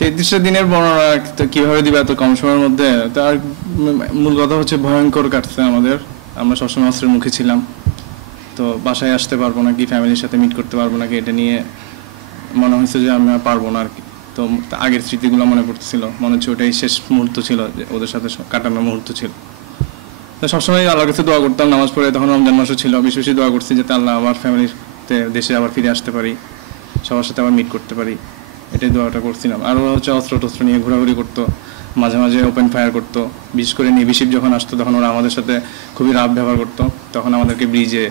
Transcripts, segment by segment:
33টা দিনের বর্ণনা তো কিভাবে দিবে এত কম সময়ের মধ্যে? তার মূল কথা হচ্ছে ভয়ঙ্কর কাটছে আমাদের। আমরা সবসময় অস্ত্রের মুখে ছিলাম। তো বাসায় আসতে পারবো নাকি, ফ্যামিলির সাথে মিট করতে পারবো নাকি, এটা নিয়ে মনে হচ্ছে যে আমরা পারবো না আর কি। তো আগের স্মৃতিগুলো মনে পড়তেছিল, মনে হচ্ছে ওটাই শেষ মুহূর্ত ছিল, যে ওদের সাথে কাটানোর মুহূর্ত ছিল। তো সবসময় আল্লাহর কাছে দোয়া করতাম, নামাজ পড়ে, তখন রমজান মাসও ছিল, বেশি বেশি দোয়া করছি যাতে আল্লাহ আবার ফ্যামিলিতে দেশে আবার ফিরে আসতে পারি, সবার সাথে আবার মিট করতে পারি, এটাই দোয়াটা করছিলাম। আর ওরা হচ্ছে অস্ত্র টস্ত্র নিয়ে ঘোরাঘুরি করতো, মাঝে মাঝে ওপেন ফায়ার করতো। বিশেষ করে নেভি শিপ যখন আসতো তখন ওরা আমাদের সাথে খুবই রাফ ব্যবহার করতো। তখন আমাদেরকে ব্রিজে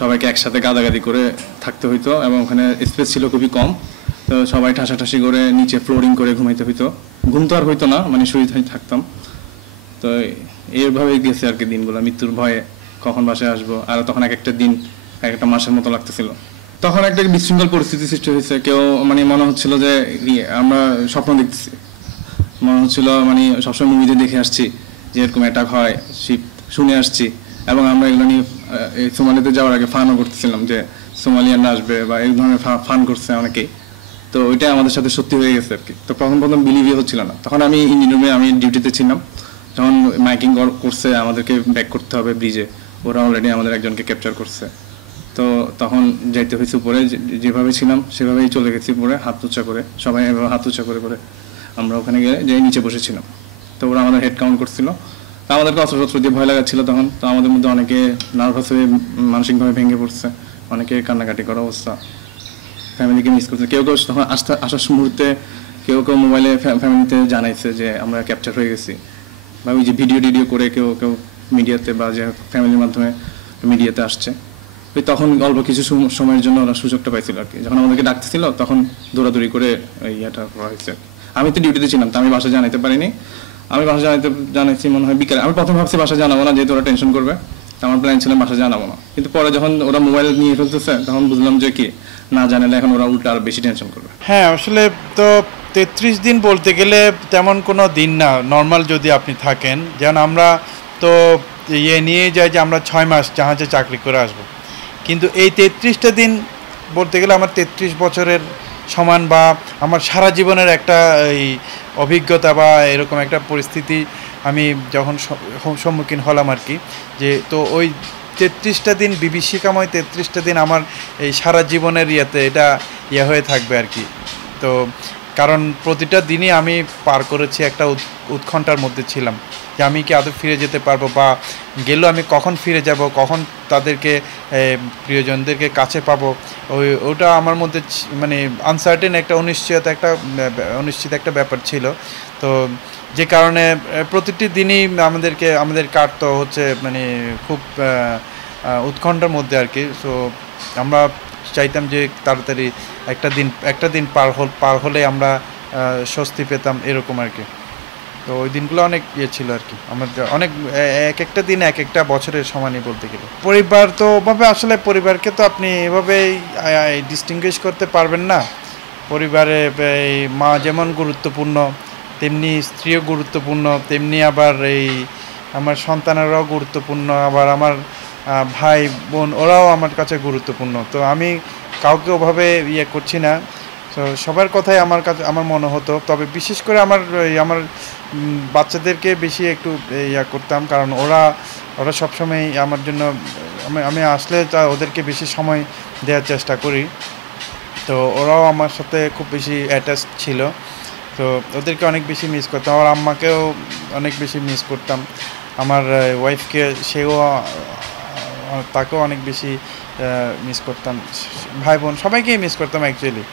সবাইকে একসাথে গাদাগাদি করে থাকতে হইতো, এবং ওখানে স্পেস ছিল খুবই কম। তো সবাই ঠাসাঠাসি করে নিচে ফ্লোরিং করে ঘুমাইতে হইতো। ঘুম তো আর হইতো না, মানে শুয়ে থাকতাম। তো এইভাবেই গেছে আর কি দিনগুলো, মৃত্যুর ভয়ে কখন বাসায় আসবো। আর তখন এক একটা দিন এক একটা মাসের মতো লাগতেছিল। তখন একটা বিশৃঙ্খল পরিস্থিতি সৃষ্টি হয়েছে। কেউ মানে মনে হচ্ছিল যে আমরা স্বপ্ন দেখতেছি, মনে হচ্ছিল মানে সবসময় মুভিতে দেখে আসছি যে এরকম অ্যাটাক হয়, শীত শুনে আসছি, এবং আমরা এগুলো নিয়ে সোমালিতে যাওয়ার আগে ফানও করতেছিলাম যে সোমালিয়ানরা আসবে বা এই ধরনের ফান করছে অনেকেই। তো ওইটাই আমাদের সাথে সত্যি হয়ে গেছে আর কি। তো প্রথম প্রথম বিলিভই হচ্ছিল না। তখন আমি ইঞ্জিন রুমে আমি ডিউটিতে ছিলাম, যখন মাইকিং করছে আমাদেরকে ব্যাক করতে হবে ব্রিজে, ওরা অলরেডি আমাদের একজনকে ক্যাপচার করছে। তো তখন যাইতে হয়েছে উপরে, যেভাবে ছিলাম সেভাবেই চলে গেছি উপরে, হাত উঁচা করে, সবাই এভাবে হাত উঁচা করে করে আমরা ওখানে গিয়ে যে নিচে বসেছিলাম। তো ওরা আমাদের হেড কাউন্ট করছিল। তো আমাদেরকে অস্ত্রশস্ত্র দিয়ে ভয় লাগাচ্ছিল তখন। তো আমাদের মধ্যে অনেকে নার্ভাস হয়ে মানসিকভাবে ভেঙে পড়ছে, অনেকে কান্নাকাটি করা অবস্থা, ফ্যামিলিকে মিস করছে। কেউ কেউ তখন আসার মুহূর্তে কেউ কেউ মোবাইলে ফ্যামিলিতে জানাইছে যে আমরা ক্যাপচার হয়ে গেছি, বা ওই যে ভিডিও করে কেউ কেউ মিডিয়াতে বা যে ফ্যামিলির মাধ্যমে মিডিয়াতে আসছে। ওই তখন অল্প কিছু সময়ের জন্য ওরা সুযোগটা পাইছিল আর কি। যখন আমাদেরকে ডাকতেছিল তখন দৌড়াদৌড়ি করে ইয়েটা করা হয়েছে। আমি তো ডিউটিতে ছিলাম, তো আমি বাসা জানাইতে পারিনি। আমি বাসা জানাইছি মনে হয় বিকালে। আমি প্রথম ভাবছি বাসা জানাবো না, যেহেতু ওরা টেনশন করবে। আমার প্ল্যান ছিল বাসা জানাবো না, কিন্তু পরে যখন ওরা মোবাইল নিয়ে ফেলতেছে তখন বুঝলাম যে কি না জানালে এখন ওরা উল্টা আরো বেশি টেনশন করবে। হ্যাঁ, আসলে তো 33 দিন বলতে গেলে তেমন কোনো দিন না, নর্মাল যদি আপনি থাকেন। যেমন আমরা তো নিয়ে যাই যে আমরা 6 মাস জাহাজে চাকরি করে আসব, কিন্তু এই 33টা দিন বলতে গেলে আমার 33 বছরের সমান, বা আমার সারা জীবনের একটা এই অভিজ্ঞতা বা এরকম একটা পরিস্থিতি আমি যখন সম্মুখীন হলাম আর কি। যে তো ওই 33টা দিন বিভীষিকাময় 33টা দিন আমার এই সারা জীবনের এটা হয়ে থাকবে আর কি। তো কারণ প্রতিটা দিনই আমি পার করেছি একটা উৎকণ্ঠার মধ্যে ছিলাম যে আমি কি আদৌ ফিরে যেতে পারবো, বা গেলেও আমি কখন ফিরে যাব, কখন তাদেরকে প্রিয়জনদেরকে কাছে পাবো। ওটা আমার মধ্যে মানে আনসার্টেন একটা অনিশ্চিত একটা ব্যাপার ছিল। তো যে কারণে প্রতিটি দিনই আমাদের কাটতো হচ্ছে মানে খুব উৎকণ্ঠার মধ্যে আর কি। সো আমরা চাইতাম যে তাড়াতাড়ি একটা দিন পার হলে আমরা স্বস্তি পেতাম, এরকম আর কি। তো ওই দিনগুলো অনেক ছিল আর কি। আমার অনেক এক একটা দিন এক একটা বছরের সমানই বলতে গেলে। পরিবার তো ওভাবে আসলে পরিবারকে তো আপনি এভাবেই ডিস্টিংগুইশ করতে পারবেন না। পরিবারে মা যেমন গুরুত্বপূর্ণ, তেমনি স্ত্রীও গুরুত্বপূর্ণ, তেমনি আবার আমার সন্তানেরাও গুরুত্বপূর্ণ, আবার আমার ভাই বোন ওরাও আমার কাছে গুরুত্বপূর্ণ। তো আমি কাউকে ওভাবে করছি না। তো সবার কথাই আমার মনে হতো, তবে বিশেষ করে আমার বাচ্চাদেরকে বেশি একটু করতাম, কারণ ওরা সবসময় আমার জন্য, আমি আসলে ওদেরকে বেশি সময় দেওয়ার চেষ্টা করি। তো ওরাও আমার সাথে খুব বেশি অ্যাটাচ ছিল। তো ওদেরকে অনেক বেশি মিস করতাম। আমার আম্মাকেও অনেক বেশি মিস করতাম। আমার ওয়াইফকে তাকেও অনেক বেশি মিস করতাম। ভাই বোন সবাইকেই মিস করতাম অ্যাকচুয়ালি।